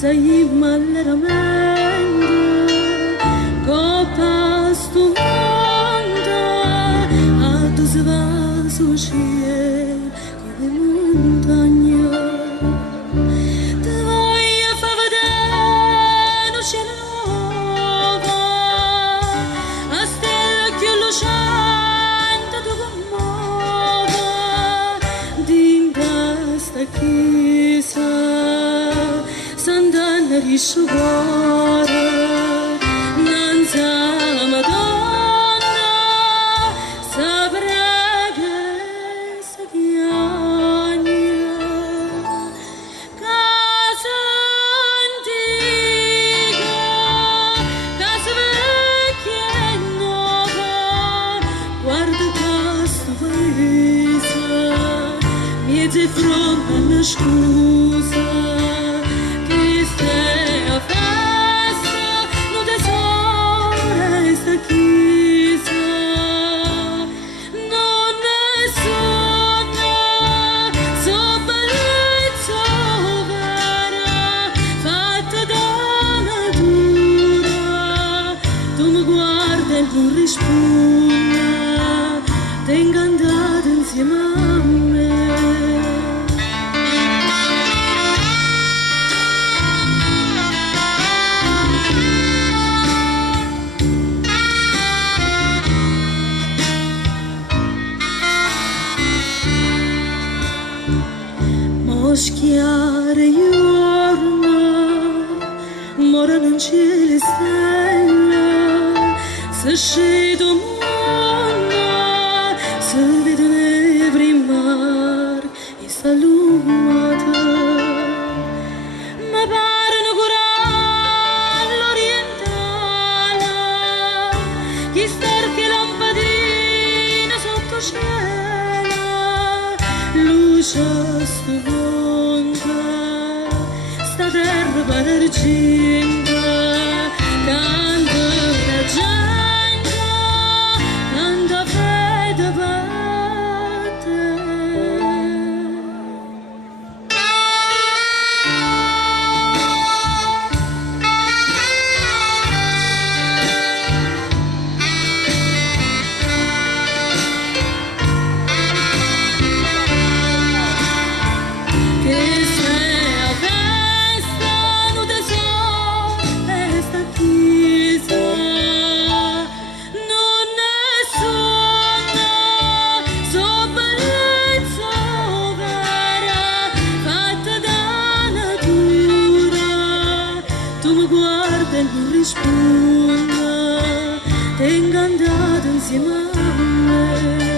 sei malleramento, copa stupenda, a tu se va sul cielo come montagna. Te voglio far vedere un cielo nuovo, a stella che lucente tu commuove, di questa chiesa s'andana risciugare, nanza Madonna, saprà che si chiagna. Casa antica, casa vecchia e nuova, guarda questo paese, mezzo di fronte alla scusa. Non risponda, tengo andato insieme a me. Moschiare giorno, morano in cielo stelle. Se scedo mondo, se vedo nebri mar e salumata, ma pare una coralla orientale, chi starche lampadina sotto cielo, luce stupenda, sta terra pare argenta, canta la gente. Tu mi guarda e non risponda, tengo andato insieme a me.